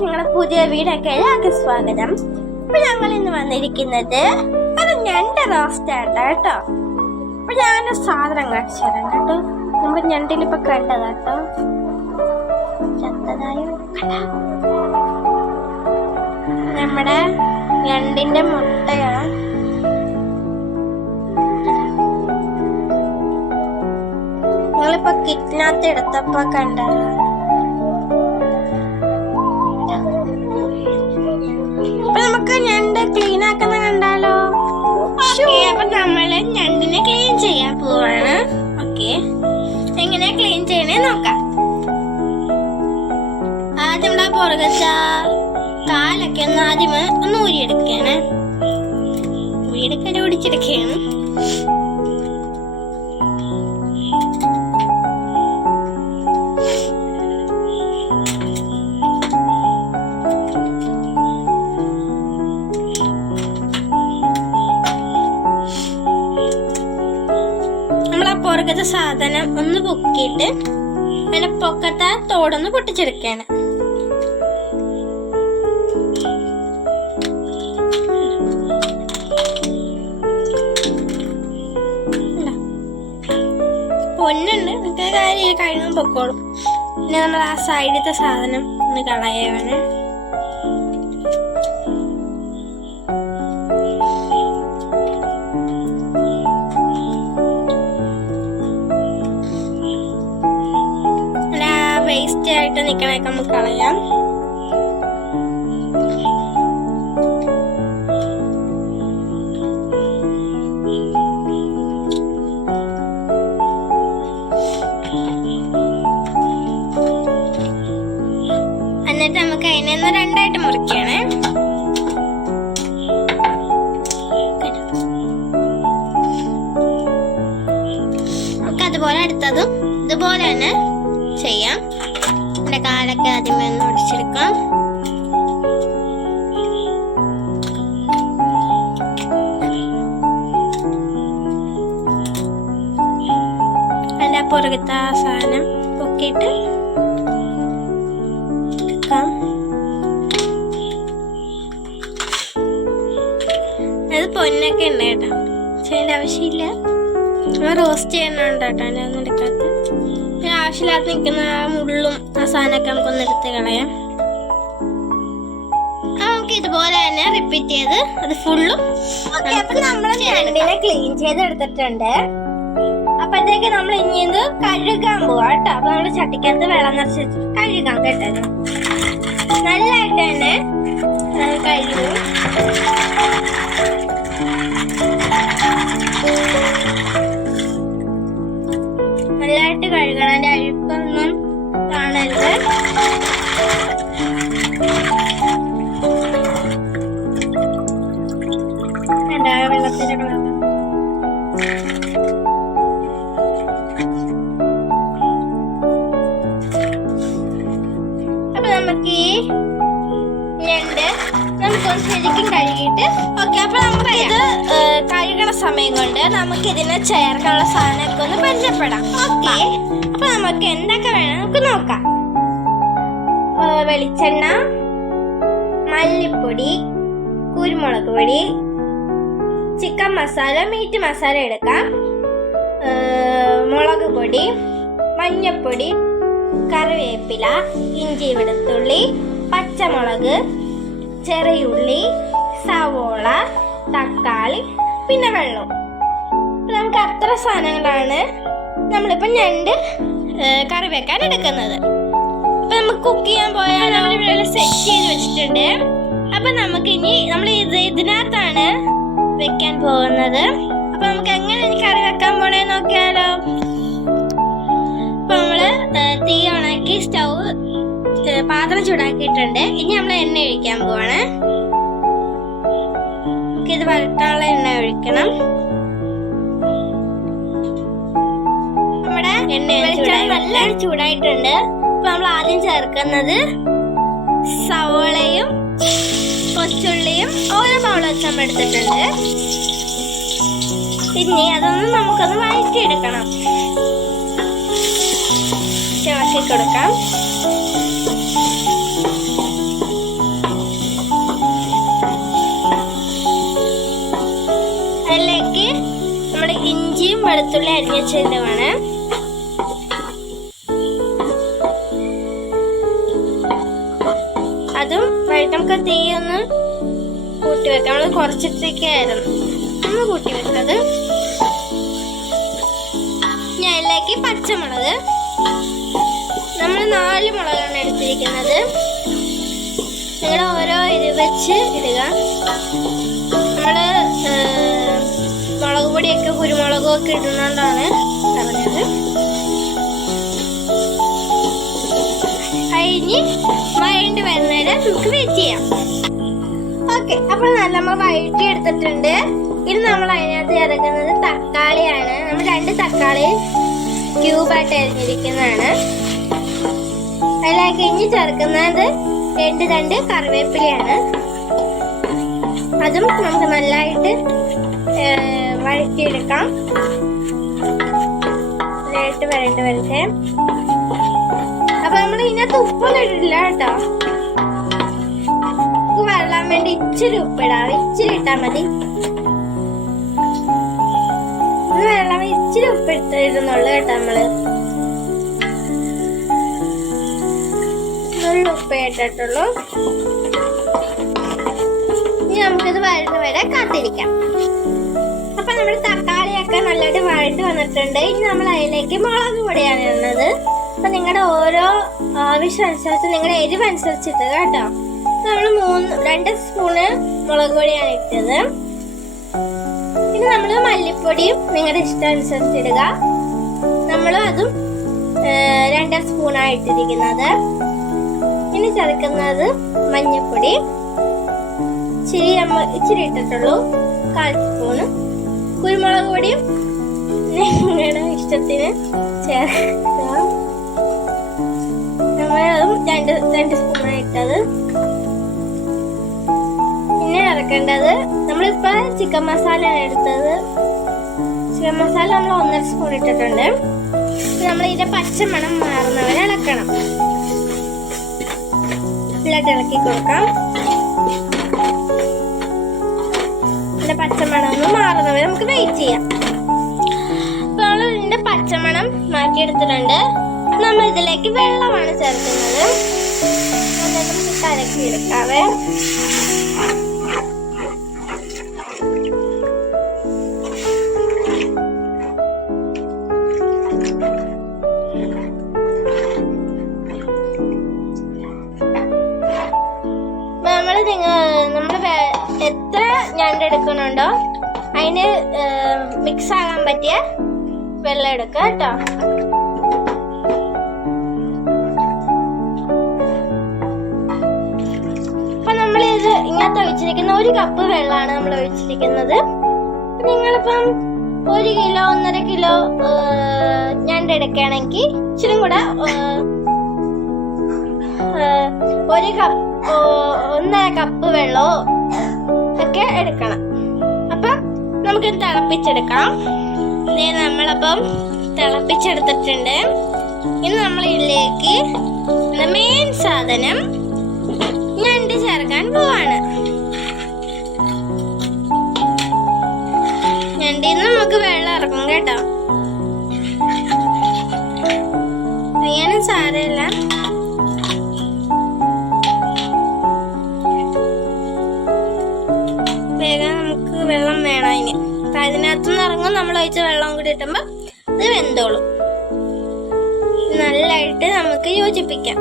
നിങ്ങളുടെ പുതിയ വീടൊക്കെ എല്ലാവർക്കും സ്വാഗതം. അപ്പൊ ഞങ്ങൾ ഇന്ന് വന്നിരിക്കുന്നത് ഒരു ഞണ്ട് റോസ്റ്റ് ആട്ടോ കേട്ടോ. അപ്പൊ ഞാനൊരു സാധനം കാണിച്ചു തരാം കേട്ടോ. നമ്മുടെ ഞണ്ടിലിപ്പൊ കണ്ടതാട്ടോ, ചത്തതായോ നമ്മുടെ ഞണ്ടിന്റെ മുട്ടയാണ്. നിങ്ങളിപ്പോ കിറ്റിനകത്ത് എടുത്തപ്പോ കണ്ടത്. അപ്പൊ നമുക്ക് ഞണ്ട് ക്ലീൻ ആക്കുന്ന കണ്ടാലോ? അപ്പൊ നമ്മള് ഞണ്ടിനെ ക്ലീൻ ചെയ്യാൻ പോവാണ്. ഓക്കെ, എങ്ങനെ ക്ലീൻ ചെയ്യണേ നോക്കാം. ആദ്യം നമ്മുടെ പുറകച്ച കാലൊക്കെ ഒന്ന് ആദ്യം ഒന്ന് ഊരിയെടുക്കാണ്. ഊരിയെടുക്കാൻ ഓടിച്ചെടുക്കുകയാണ്. പുറകത്തെ സാധനം ഒന്ന് പൊക്കിയിട്ട് അതിന്റെ പൊക്കത്തെ തോടൊന്ന് പൊട്ടിച്ചെടുക്കാണ്. പൊന്നുണ്ട്, നമുക്ക് കാര്യം കഴുകാൻ പൊക്കോളും. പിന്നെ നമ്മൾ ആ സൈഡിലത്തെ സാധനം ഒന്ന് കളയാണ്. വേസ്റ്റ് ആയിട്ട് നിൽക്കണൊക്കെ നമുക്ക് കളയാം. എന്നിട്ട് നമുക്ക് അതിനെ ഒന്ന് രണ്ടായിട്ട് മുറിക്കണേ. നമുക്ക് അതുപോലെ അടുത്തതും ഇതുപോലെ തന്നെ ചെയ്യാം. എന്റെ കാലൊക്കെ ആദ്യമേ ഒന്ന് ഒടിച്ചെടുക്കാം. അതിന്റെ പുറകത്തെ ആ സാധനം പൊക്കിയിട്ട് എടുക്കാം. അത് പൊന്നൊക്കെ ഉണ്ട് കേട്ടോ, ചെയ്യേണ്ട ആവശ്യമില്ല. റോസ്റ്റ് ചെയ്യണുണ്ട് കേട്ടോ, അതിൻ്റെ ഒന്നും എടുക്കാത്ത. ആവശ്യമില്ലാത്ത നിൽക്കുന്ന ആ മുള്ളും ആ സാധനമൊക്കെ നമുക്കൊന്ന് എടുത്ത് കളയാം. നമുക്ക് ഇതുപോലെ തന്നെ റിപ്പീറ്റ് ചെയ്ത് അത് ഫുള്ളും. അപ്പൊ നമ്മൾ ഞണ്ടിനെ ക്ലീൻ ചെയ്തെടുത്തിട്ടുണ്ട്. അപ്പഴത്തേക്ക് നമ്മൾ ഇനി ഇത് കഴുകാൻ പോവാ കേട്ടോ. അപ്പൊ നമ്മള് ചട്ടിക്കകത്ത് വെള്ളം നിറച്ച് കഴുകാം കേട്ടോ. നല്ലതായിട്ട് തന്നെ കഴുകും. നല്ലതായിട്ട് കഴുകണം, അതിന്റെ അഴുക്കൊന്നും കാണരുത്. വെള്ളത്തിന്റെ കളർ അപ്പൊ നമുക്ക് ഈ ഞണ്ട് നമുക്കൊന്ന് ശരിക്കും കഴുകിയിട്ട് ഓക്കെ. അപ്പൊ നമുക്ക് ഇത് കഴുകണ സമയം കൊണ്ട് നമുക്ക് ഇതിനെ ചേർക്കാനുള്ള സാധനമൊക്കെ ഒന്ന് പരിചയപ്പെടാം. ഓക്കെ, അപ്പൊ നമുക്ക് എന്തൊക്കെ വേണം നമുക്ക് നോക്കാം. വെളിച്ചെണ്ണ, മല്ലിപ്പൊടി, കുരുമുളക് പൊടി, ചിക്കൻ മസാല, മീറ്റ് മസാല എടുക്കാം, മുളക് പൊടി, മഞ്ഞപ്പൊടി, കറിവേപ്പില, ഇഞ്ചി വെളുത്തുള്ളി, പച്ചമുളക്, ചെറിയുള്ളി, സവോള, തക്കാളി, പിന്നെ വെള്ളം. നമുക്ക് അത്ര സാധനങ്ങളാണ് നമ്മളിപ്പോ ഞണ്ട് കറി വെക്കാൻ എടുക്കുന്നത്. അപ്പൊ നമുക്ക് കുക്ക് ചെയ്യാൻ പോയാൽ നമ്മൾ ഇവിടെ സെറ്റ് ചെയ്ത് വെച്ചിട്ടുണ്ട്. അപ്പൊ നമുക്ക് ഇനി നമ്മൾ ഇതിനകത്താണ് വെക്കാൻ പോകുന്നത്. അപ്പൊ നമുക്ക് എങ്ങനെ കറി വെക്കാൻ പോണേ നോക്കിയാലോ. അപ്പൊ നമ്മള് തീ ഉണക്കി സ്റ്റൗ പാത്രം ചൂടാക്കിയിട്ടുണ്ട്. ഇനി നമ്മൾ എണ്ണ ഒഴിക്കാൻ പോവാണ്. ഇത് വരട്ടാനുള്ള എണ്ണ ഒഴിക്കണം. നമ്മുടെ എണ്ണ നല്ല ചൂടായിട്ടുണ്ട്. അപ്പൊ നമ്മൾ ആദ്യം ചേർക്കുന്നത് സവോളയും കൊച്ചുള്ളിയും ഓരോ ബൗൾ വെച്ച് നമ്മൾ എടുത്തിട്ടുണ്ട്. പിന്നെ അതൊന്ന് നമുക്കൊന്ന് വഴറ്റിയെടുക്കണം. ഇളക്കി കൊടുക്കാം. വെളുത്തുള്ളി അരിഞ്ഞ് വെച്ചതാണ്. അതും വഴറ്റി നമുക്ക് തീ ഒന്ന് കൂട്ടി വെക്കാം. നമ്മൾ കുറച്ചിട്ടൊക്കെയായിരുന്നു ഒന്ന് കൂട്ടി വെച്ചത്. ഞാൻ അതിലേക്ക് പച്ചമുളക്, നമ്മൾ 4 മുളകാണ് എടുത്തിരിക്കുന്നത്. നിങ്ങൾ ഓരോ വെച്ച് ഇടുക. നമ്മള് മുളക് പൊടിയൊക്കെ കുരുമുളകും ഒക്കെ ഇടുന്നോണ്ടാണ് പറഞ്ഞത്. കഴിഞ്ഞ് വഴണ്ടി വരുന്നവരെ നമുക്ക് വെയിറ്റ് ചെയ്യാം. ഓക്കെ, അപ്പൊ നല്ല വഴറ്റി എടുത്തിട്ടുണ്ട്. ഇനി നമ്മൾ അതിനകത്ത് ചേർക്കുന്നത് തക്കാളിയാണ്. നമ്മൾ 2 തക്കാളി ക്യൂബായിട്ട് അരിഞ്ഞിരിക്കുന്നതാണ്. അതിലേക്ക് ഇനി ചേർക്കുന്നത് 2 കറിവേപ്പിലയാണ്. അതും നമുക്ക് നല്ലതായിട്ട് വഴറ്റിയെടുക്കാം. നല്ലതായിട്ട് വരട്ടെ. അപ്പൊ നമ്മൾ ഇതിനകത്ത് ഉപ്പൊന്നും ഇട്ടില്ല കേട്ടോ. വെള്ളം വേണ്ടി ഇച്ചിരി ഉപ്പിടാം. ഇച്ചിരി ഇട്ടാ മതി. വെള്ളം ഇച്ചിരി ഉപ്പിട്ടിരുന്നുള്ളു കേട്ടോ. നമ്മള് ഉപ്പ് ഇട്ടിട്ടുള്ളൂ. ഇനി നമുക്കിത് വഴണ്ട് വരെ കാത്തിരിക്കാം. അപ്പൊ നമ്മുടെ തക്കാളിയൊക്കെ നല്ലതായിട്ട് വഴണ്ട് വന്നിട്ടുണ്ട്. ഇനി നമ്മൾ അതിലേക്ക് മുളക് പൊടിയാണ് ഇടുന്നത്. അപ്പൊ നിങ്ങളുടെ ഓരോ ആവശ്യം അനുസരിച്ച്, നിങ്ങളുടെ എരിവ് അനുസരിച്ചിട്ട് കേട്ടോ. നമ്മൾ 2 സ്പൂണ് മുളക് പൊടിയാണ് ഇട്ടത്. പിന്നെ നമ്മൾ മല്ലിപ്പൊടിയും നിങ്ങളുടെ ഇഷ്ടം അനുസരിച്ച് ഇടുക. നമ്മളും അതും 2 സ്പൂണായിട്ടിരിക്കുന്നത്. ഇനി ചേർക്കുന്നത് മഞ്ഞൾപ്പൊടി ഇച്ചിരി ഇട്ടിട്ടുള്ളൂ, 1/4 സ്പൂണ്. കുരുമുളക് പൊടിയും നിങ്ങളുടെ ഇഷ്ടത്തിന് ചേർക്കുക. നമ്മളതും 2 സ്പൂണാണ് ഇട്ടത്. പിന്നെ ചേർക്കേണ്ടത്, നമ്മളിപ്പോ ചിക്കൻ മസാലയാണ് എടുത്തത്. ചിക്കൻ മസാല നമ്മൾ 1.5 സ്പൂൺ ഇട്ടിട്ടുണ്ട്. നമ്മൾ ഇതിന്റെ പച്ചമണം മാറുന്നവരെ ഇളക്കണം. ഇളക്കി കൊടുക്കാം. ഇതിന്റെ പച്ചമണം ഒന്ന് മാറുന്നവരെ നമുക്ക് വെയിറ്റ് ചെയ്യാം. അപ്പൊ നമ്മൾ ഇതിന്റെ പച്ചമണം മാറ്റിയെടുത്തിട്ടുണ്ട്. നമ്മൾ ഇതിലേക്ക് വെള്ളമാണ് ചേർക്കുന്നത്. അതായത് നമുക്ക് കലക്കി എടുക്കാവേ. നമ്മൾ എത്ര ഞണ്ട് എടുക്കുന്നുണ്ടോ അതിന് മിക്സ് ആകാൻ പറ്റിയ വെള്ളം എടുക്കുക കേട്ടോ. അപ്പൊ നമ്മൾ ഇത് ഇങ്ങനത്തെ ഒഴിച്ചിരിക്കുന്ന 1 കപ്പ് വെള്ളമാണ് നമ്മൾ ഒഴിച്ചിരിക്കുന്നത്. നിങ്ങളിപ്പം 1 കിലോ 1.5 കിലോ ഞണ്ട് എടുക്കുകയാണെങ്കിൽ ഇച്ചിരി കൂടെ 1.5 കപ്പ് വെള്ളമോ ഒക്കെ എടുക്കണം. അപ്പം നമുക്കിത് തിളപ്പിച്ചെടുക്കാം. നമ്മളപ്പം തിളപ്പിച്ചെടുത്തിട്ടുണ്ട്. ഇനി നമ്മൾ ഇതിലേക്ക് മെയിൻ സാധനം ഞണ്ട് ചേർക്കാൻ പോവാണ്. ഞണ്ടിന്ന് നമുക്ക് വെള്ളം ഇറക്കും കേട്ടോ. അങ്ങനെ സാരമില്ല. വേഗം നമുക്ക് വെള്ളം വേണം അതിന്. അതിനകത്തുനിന്ന് ഇറങ്ങും. നമ്മൾ ഒഴിച്ച വെള്ളം കൂടി ഇട്ടുമ്പോൾ അത് വെന്തോളും. നല്ലതായിട്ട് നമുക്ക് യോജിപ്പിക്കാം.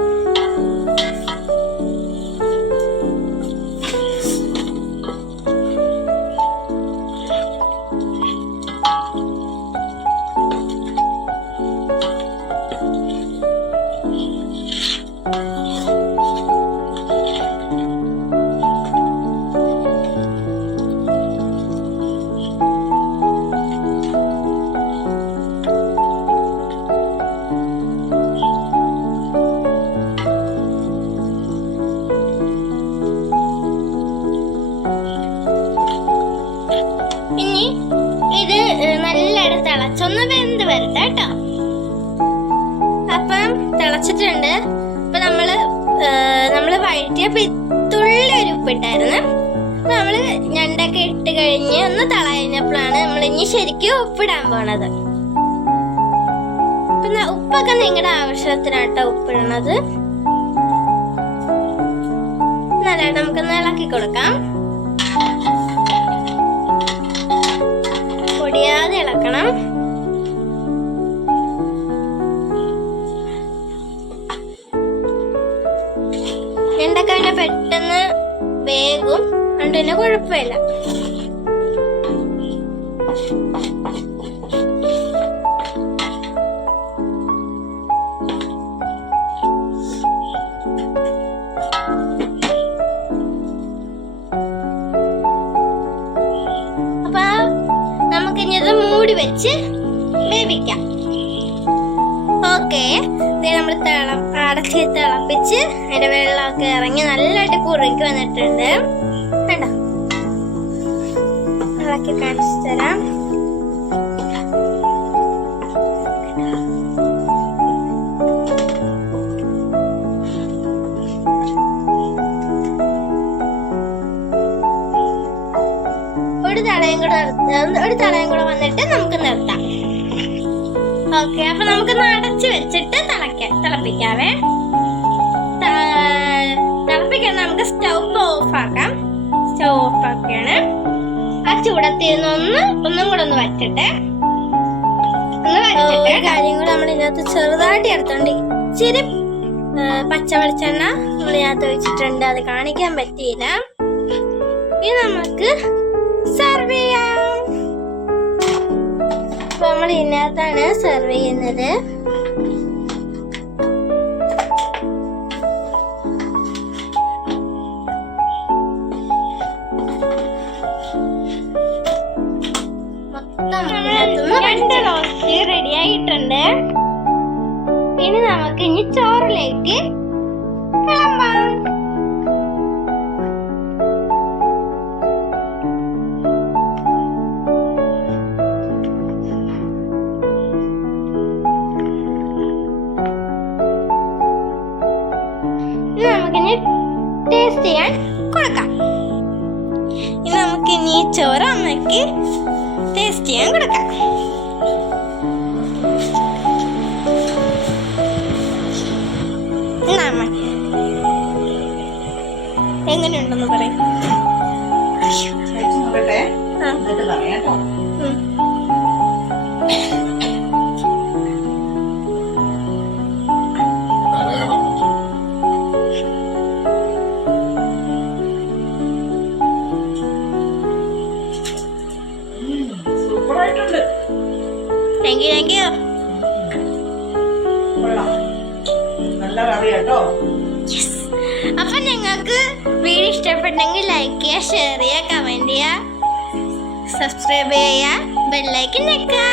തിളച്ചൊന്ന് വെന്ത് വരട്ടെ കേട്ടോ. അപ്പം തിളച്ചിട്ടുണ്ട്. അപ്പൊ നമ്മള് വഴറ്റിയപ്പോ തുള്ളി ഒരു ഉപ്പിട്ടായിരുന്നു. നമ്മള് ഞണ്ടൊക്കെ ഇട്ട് കഴിഞ്ഞ് ഒന്ന് തിള കഴിഞ്ഞപ്പോഴാണ് നമ്മൾ ഇനി ശരിക്കും ഉപ്പിടാൻ പോണത്. ഉപ്പൊക്കെ നിങ്ങളുടെ ആവശ്യത്തിനാട്ടോ ഉപ്പിടണത്. നല്ലതായിട്ട് നമുക്കൊന്ന് ഇളക്കി കൊടുക്കാം. പൊടിയാതെ ഇളക്കണം. വെണ്ടക്ക പിന്നെ പെട്ടെന്ന് വേഗം അതുകൊണ്ട് തന്നെ കുഴപ്പമില്ല. അപ്പൊ നമുക്കിനി ഇത് മൂടി വെച്ച് വേവിക്കാം. ഓക്കെ, നമ്മൾ അടച്ച് തിളപ്പിച്ച് അതിന്റെ വെള്ളമൊക്കെ ഇറങ്ങി നല്ലതായിട്ട് കുറുക്കി വന്നിട്ടുണ്ട്. കണ്ടോ, ഇളക്കി കാണിച്ചു തരാം. ഒരു തളയും കൂടെ വന്നിട്ട് നമുക്ക് നിർത്താം. ഓക്കെ, അപ്പൊ നമുക്ക് അടച്ച് വെച്ചിട്ട് തിളപ്പിക്കാവേ. തിളപ്പിക്കാൻ നമുക്ക് സ്റ്റവ് ഓഫ് ആക്കാം. സ്റ്റവ് ഓഫ് ആക്കിയാണ്. ആ ചൂടത്തിരുന്ന് ഒന്നും കൂടെ ഒന്ന് വറ്റട്ടെ. കാര്യം കൂടെ നമ്മൾ ഇതിനകത്ത് ചെറുതായിട്ട് ചേർത്തോണ്ട് ഇച്ചിരി പച്ച വെളിച്ചെണ്ണ നമ്മൾ ഇതിനകത്ത് ഒഴിച്ചിട്ടുണ്ട്. അത് കാണിക്കാൻ പറ്റിയില്ല. ഇനി നമുക്ക് സെർവ് ചെയ്യാം. അപ്പൊ നമ്മൾ ഇതിനകത്താണ് സെർവ് ചെയ്യുന്നത്. രണ്ട് റോസ്റ്റ് റെഡി ആയിട്ടുണ്ട്. ഇനി നമുക്ക് ഇനി ചോറിലേക്ക് വിളമ്പാം. നമുക്കിനി ടേസ്റ്റ് ചെയ്യാൻ കൊടുക്കാം. ഇനി നമുക്കിനി ചോറ് അമ്മയ്ക്ക് ടേസ്റ്റ് ചെയ്യാൻ കൊടുക്കാം. എങ്ങനെയുണ്ടെന്ന് പറയും. Thank you. അപ്പൊ നിങ്ങൾക്ക് വീഡിയോ ഇഷ്ടപ്പെട്ടെങ്കിൽ ലൈക്ക് ചെയ്യുക, ഷെയർ ചെയ്യുക, കമന്റ് ചെയ്യുക, സബ്സ്ക്രൈബ് ചെയ്യുക, ബെല്ലൈക്കൻ ഞെക്കുക.